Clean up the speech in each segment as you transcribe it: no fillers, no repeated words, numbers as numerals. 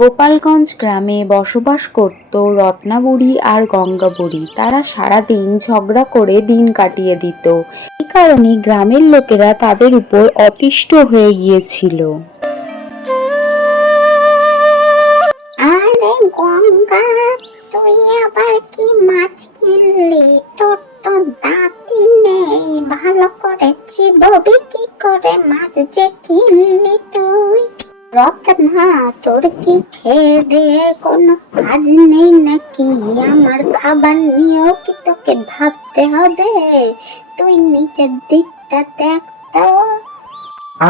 গোপালগঞ্জ গ্রামে বসবাস করত রত্নাবুড়ি আর গঙ্গাবুড়ি। তারা সারাদিন ঝগড়া করে দিন কাটিয়ে দিত। এই কারণে গ্রামের লোকেরা তাদের উপর অতিষ্ঠ হয়ে গিয়েছিল। আরে গঙ্গা, তুই আবার কি মাছ কিনলি? তোর তো দাঁতই নেই, ভালো করে চিববি কি করে মাছ যে কিনলি তুই? রত্না, তোর কি খেয়ে দিয়ে কোনো কাজ নেই নাকি? আমার খাবার নিয়েও কি তোকে ভাবতে হবে? তুই নিচের দিকটা দেখ তো।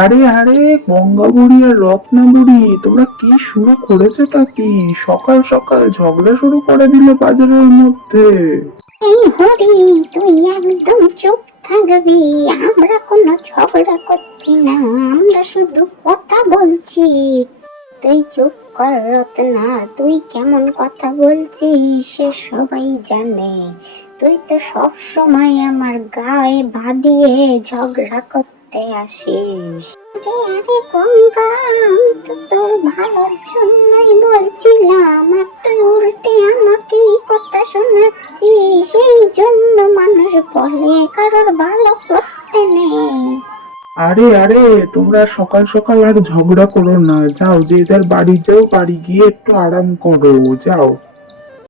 আরে আরে, গঙ্গা বুড়ি আর রত্না বুড়ি, তোমরা কি শুরু করেছেটা কি? সকাল সকাল ঝগড়া শুরু করে দিলে বাজারের মধ্যে। এই হরি, তুই একদম চুপ থাকবি। আমরা কোনো ঝগড়া করছি না, আমরা শুধু কথা বলছি। তুই চুপ কর রত্না, তুই কেমন কথা বলছিস সে সবাই জানে। তুই তো সব সময় আমার গায়ে বাঁধিয়ে ঝগড়া করতে আসিস। আরে আরে গঙ্গা, আমি তো তোর ভালোর জন্যই বলছিলাম, আর তুই উল্টে আমাকেই কথা শোনাচ্ছিস। সেই জন্য মানুষ বলে কারোর ভালো করতে নেই। আরে আরে, তোমরা সকাল সকাল আর ঝগড়া করো না, যাও যে যার বাড়ি যাও, বাড়ি গিয়ে একটু আরাম করো, যাও।